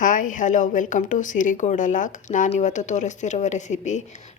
Hi hello welcome to ಸಿರಿಗೋಡಲಾಗ್ ನಾನು ಇವತ್ತು ತೋರಿಸ್ತಿರುವ ರೆಸಿಪಿ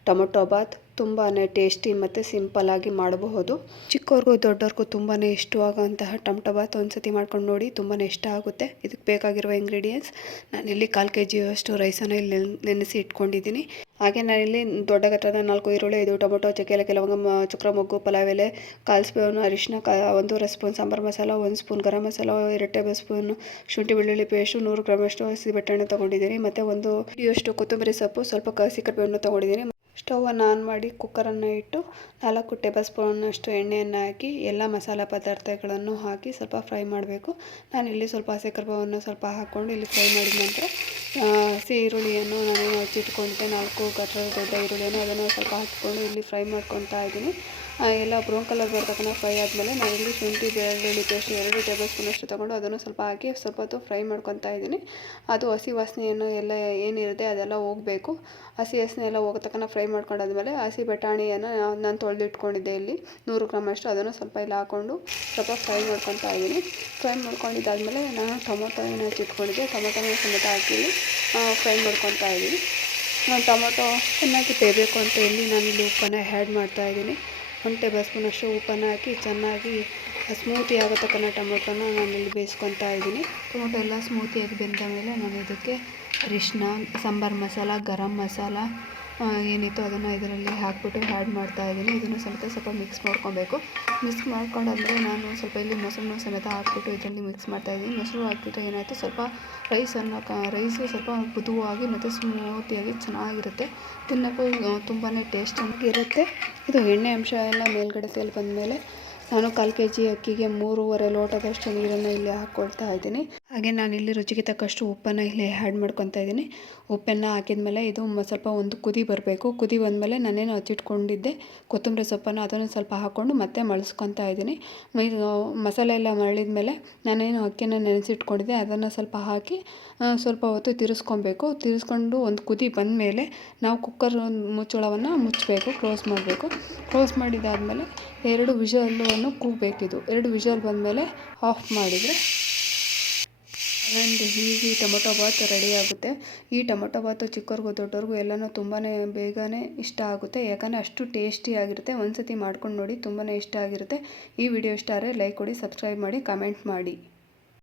ಟೊಮೊಟೊ ಬಾತ್. ತುಂಬಾ ಟೇಸ್ಟಿ ಮತ್ತು ಸಿಂಪಲ್ಲಾಗಿ ಮಾಡಬಹುದು. ಚಿಕ್ಕವ್ರಿಗೂ ದೊಡ್ಡವ್ರಿಗೂ ತುಂಬಾ ಇಷ್ಟವಾಗುವಂತಹ ಟೊಮೊಟೊ ಬಾತ್ ಒಂದ್ಸತಿ ಮಾಡ್ಕೊಂಡು ನೋಡಿ ತುಂಬಾ ಇಷ್ಟ ಆಗುತ್ತೆ. ಇದಕ್ಕೆ ಬೇಕಾಗಿರುವ ಇಂಗ್ರೀಡಿಯೆಂಟ್ಸ್ ನಾನಿಲ್ಲಿ ಕಾಲು ಕೆ ಜಿಯಷ್ಟು ರೈಸನ್ನು ಇಲ್ಲಿ ನೆನೆಸಿ ಇಟ್ಕೊಂಡಿದ್ದೀನಿ. ಹಾಗೆ ನಾನಿಲ್ಲಿ ದೊಡ್ಡ ಗಾತ್ರದ ನಾಲ್ಕು ಈರುಳ್ಳಿ, ಐದು ಟೊಮೊಟೊ ಚಕ್ಕೆ ಏಲಕ್ಕಿ ಲವಂಗ ಚಕ್ರ, ಮೊಗ್ಗು, ಪಲಾವ್ ಎಲೆ, ಕಾಲು ಸ್ಪೂನ್ ಅರಿಶಿನ ಕಾ ಒಂದೂವರೆ ಸ್ಪೂನ್ ಸಾಂಬಾರು ಮಸಾಲ, ಒಂದು ಸ್ಪೂನ್ ಗರಂ ಮಸಾಲ, ಎರಡು ಟೇಬಲ್ ಸ್ಪೂನ್ ಶುಂಠಿ ಬೆಳ್ಳುಳ್ಳಿ ಪೇಸ್ಟು, ನೂರು ಗ್ರಾಮಷ್ಟು ಹಸಿ ಬಟ್ಟೆಹಣ್ಣು ತೊಗೊಂಡಿದ್ದೀನಿ. ಮತ್ತು ಒಂದು ಇಷ್ಟು ಕೊತ್ತಂಬರಿ ಸೊಪ್ಪು, ಸ್ವಲ್ಪ ಕಸಿ ಕರಿಬೇವನ್ನು ತೊಗೊಂಡಿದ್ದೀನಿ. ಸ್ಟವನ್ನು ಆನ್ ಮಾಡಿ ಕುಕ್ಕರನ್ನು ಇಟ್ಟು ನಾಲ್ಕು ಟೇಬಲ್ ಸ್ಪೂನಷ್ಟು ಎಣ್ಣೆಯನ್ನು ಹಾಕಿ, ಎಲ್ಲ ಮಸಾಲೆ ಪದಾರ್ಥಗಳನ್ನು ಹಾಕಿ ಸ್ವಲ್ಪ ಫ್ರೈ ಮಾಡಬೇಕು. ನಾನಿಲ್ಲಿ ಸ್ವಲ್ಪ ಹಸಿ ಕರ್ಬವನ್ನು ಸ್ವಲ್ಪ ಹಾಕ್ಕೊಂಡು ಇಲ್ಲಿ ಫ್ರೈ ಮಾಡಿದ ನಂತರ ಹಸಿ ಈರುಳ್ಳಿಯನ್ನು ನಾನು ಹೆಚ್ಚಿಟ್ಕೊಂಡೆ, ನಾಲ್ಕು ಗಾತ್ರದ ದೊಡ್ಡ ಈರುಳ್ಳಿಯನ್ನು ಅದನ್ನು ಸ್ವಲ್ಪ ಹಾಕಿಕೊಂಡು ಇಲ್ಲಿ ಫ್ರೈ ಮಾಡ್ಕೊತಾ ಇದ್ದೀನಿ. ಎಲ್ಲ ಬ್ರೌನ್ ಕಲರ್ ಬರ್ತಕ್ಕಂಥ ಫ್ರೈ ಆದಮೇಲೆ ಇಲ್ಲಿ ಶುಂಠಿ, ಬೆಳ್ಳುಳ್ಳಿ, ಪೇಸ್ಟ್ ಎರಡು ಟೇಬಲ್ ಸ್ಪೂನಷ್ಟು ತೊಗೊಂಡು ಅದನ್ನು ಸ್ವಲ್ಪ ಹಾಕಿ ಸ್ವಲ್ಪ ಹೊತ್ತು ಫ್ರೈ ಮಾಡ್ಕೊತಾ ಇದ್ದೀನಿ. ಅದು ಹಸಿ ವಾಸನೆಯನ್ನು ಎಲ್ಲ ಏನಿರುತ್ತೆ ಅದೆಲ್ಲ ಹೋಗಬೇಕು. ಹಸಿ ವಾಸನೆ ಎಲ್ಲ ಹೋಗತಕ್ಕನ ಫ್ರೈ ಮಾಡ್ಕೊಂಡಾದ್ಮೇಲೆ ಹಸಿ ಬಟಾಣಿಯನ್ನು ನಾನು ತೊಳೆದಿಟ್ಕೊಂಡಿದ್ದೆ ಇಲ್ಲಿ ನೂರು ಗ್ರಾಮ್ ಅಷ್ಟು ಅದನ್ನು ಸ್ವಲ್ಪ ಇಲ್ಲಿ ಹಾಕ್ಕೊಂಡು ಸ್ವಲ್ಪ ಫ್ರೈ ಮಾಡ್ಕೊತಾ ಇದ್ದೀನಿ. ಫ್ರೈ ಮಾಡ್ಕೊಂಡಿದ್ದಾದಮೇಲೆ ನಾನು ಟೊಮೊಟೊ ಏನು ಹಚ್ಚಿಟ್ಕೊಂಡಿದ್ದೆ ಟೊಮೊಟೊನ ಸಮೇತ ಹಾಕಿ ಫ್ರೈ ಮಾಡ್ಕೊತಾ ಇದ್ದೀನಿ. ನಾನು ಟೊಮೊಟೊ ಚೆನ್ನಾಗಿ ಬೇಯಬೇಕು ಅಂತ ಹೇಳಿ ಇಲ್ಲಿ ಉಪ್ಪನ್ನು ಆ್ಯಡ್ ಮಾಡ್ತಾಯಿದ್ದೀನಿ ಒಂದು ಟೇಬಲ್ ಸ್ಪೂನಷ್ಟು ಉಪ್ಪನ್ನು ಹಾಕಿ ಚೆನ್ನಾಗಿ ಸ್ಮೂತಿ ಆಗೋ ತಕ್ಕನ ಟೊಮೊಟೊನ ನಾನಿಲ್ಲಿ ಬೇಯಿಸ್ಕೊತಾ ಇದ್ದೀನಿ. ಟೊಮೊಟೊ ಎಲ್ಲ ಸ್ಮೂತಿಯಾಗಿ ಬೆಂದ ಮೇಲೆ ನಾನು ಇದಕ್ಕೆ ಅರಿಶಿನ ಸಾಂಬಾರು ಮಸಾಲ, ಗರಂ ಮಸಾಲ ಏನಿತ್ತು ಅದನ್ನು ಇದರಲ್ಲಿ ಹಾಕ್ಬಿಟ್ಟು ಆ್ಯಡ್ ಮಾಡ್ತಾ ಇದ್ದೀನಿ. ಇದನ್ನು ಸ್ವಲ್ಪ ಸ್ವಲ್ಪ ಮಿಕ್ಸ್ ಮಾಡ್ಕೊಬೇಕು. ಮಿಕ್ಸ್ ಮಾಡ್ಕೊಂಡಾದ್ಮೇಲೆ ನಾನು ಸ್ವಲ್ಪ ಇಲ್ಲಿ ಮೊಸರನ್ನು ಸಮೇತ ಹಾಕ್ಬಿಟ್ಟು ಇದರಲ್ಲಿ ಮಿಕ್ಸ್ ಮಾಡ್ತಾ ಇದ್ದೀನಿ. ಮೊಸರು ಹಾಕಿಬಿಟ್ಟು ಏನಾಯಿತು, ಸ್ವಲ್ಪ ರೈಸನ್ನು ಕ ರೈಸು ಸ್ವಲ್ಪ ಮೃದುವಾಗಿ ಮತ್ತು ಸ್ಮೂತಿಯಾಗಿ ಚೆನ್ನಾಗಿರುತ್ತೆ. ತಿನ್ನೋಕ್ಕೂ ತುಂಬಾ ಟೇಸ್ಟಾಗಿರುತ್ತೆ ಇದು ಎಣ್ಣೆ ಅಂಶ ಎಲ್ಲ ಮೇಲ್ಗಡೆ ಸೇಲ್ ಬಂದಮೇಲೆ ನಾನು ಕಾಲು ಕೆ ಜಿ ಅಕ್ಕಿಗೆ ಮೂರುವರೆ ಲೋಟದಷ್ಟು ನೀರನ್ನು ಇಲ್ಲಿ ಹಾಕ್ಕೊಳ್ತಾ ಇದ್ದೀನಿ. ಹಾಗೆ ನಾನು ಇಲ್ಲಿ ರುಚಿಗೆ ತಕ್ಕಷ್ಟು ಉಪ್ಪನ್ನು ಇಲ್ಲಿ ಆ್ಯಡ್ ಮಾಡ್ಕೊತಾ ಇದ್ದೀನಿ. ಉಪ್ಪನ್ನು ಹಾಕಿದ್ಮೇಲೆ ಇದು ಸ್ವಲ್ಪ ಒಂದು ಕುದಿ ಬರಬೇಕು. ಕುದಿ ಬಂದಮೇಲೆ ನಾನೇನು ಹಚ್ಚಿಟ್ಕೊಂಡಿದ್ದೆ, ಕೊತ್ತಂಬರಿ ಸೊಪ್ಪನ್ನು ಅದನ್ನು ಸ್ವಲ್ಪ ಹಾಕ್ಕೊಂಡು ಮತ್ತೆ ಮಳ್ಸ್ಕೊತಾ ಇದ್ದೀನಿ. ಇದು ಮಸಾಲೆ ಎಲ್ಲ ಮರಳಿದ ಮೇಲೆ ನಾನೇನು ಅಕ್ಕಿನ ನೆನೆಸಿಟ್ಕೊಂಡಿದ್ದೆ, ಅದನ್ನು ಸ್ವಲ್ಪ ಹಾಕಿ ಸ್ವಲ್ಪ ಹೊತ್ತು ತಿರ್ಸ್ಕೊಬೇಕು ತಿರ್ಸ್ಕೊಂಡು ಒಂದು ಕುದಿ ಬಂದ ಮೇಲೆ ನಾವು ಕುಕ್ಕರ್ ಮುಚ್ಚಳವನ್ನು ಮುಚ್ಚಬೇಕು ಕ್ಲೋಸ್ ಮಾಡಬೇಕು. ಕ್ಲೋಸ್ ಮಾಡಿದಾದಮೇಲೆ ಎರಡು ವಿಷಲನ್ನು ಕೂಗಬೇಕಿದು. ಎರಡು ವಿಷಲ್ ಬಂದಮೇಲೆ ಆಫ್ ಮಾಡಿದರೆ ಆ್ಯಂಡ್ ಹೀಗೆ ಟೊಮೊಟೊ ಬಾತ್ ರೆಡಿ ಆಗುತ್ತೆ. ಈ ಟೊಮೊಟೊ ಬಾತು ಚಿಕ್ಕವ್ರಿಗೂ ದೊಡ್ಡವ್ರಿಗೂ ಎಲ್ಲನೂ ತುಂಬಾ ಬೇಗನೆ ಇಷ್ಟ ಆಗುತ್ತೆ. ಯಾಕಂದರೆ ಅಷ್ಟು ಟೇಸ್ಟಿಯಾಗಿರುತ್ತೆ ಒಂದು ಸತಿ ಮಾಡ್ಕೊಂಡು ನೋಡಿ ತುಂಬಾ ಇಷ್ಟ ಆಗಿರುತ್ತೆ. ಈ ವಿಡಿಯೋ ಇಷ್ಟ ಆದರೆ ಲೈಕ್ ಕೊಡಿ, ಸಬ್ಸ್ಕ್ರೈಬ್ ಮಾಡಿ, ಕಮೆಂಟ್ ಮಾಡಿ.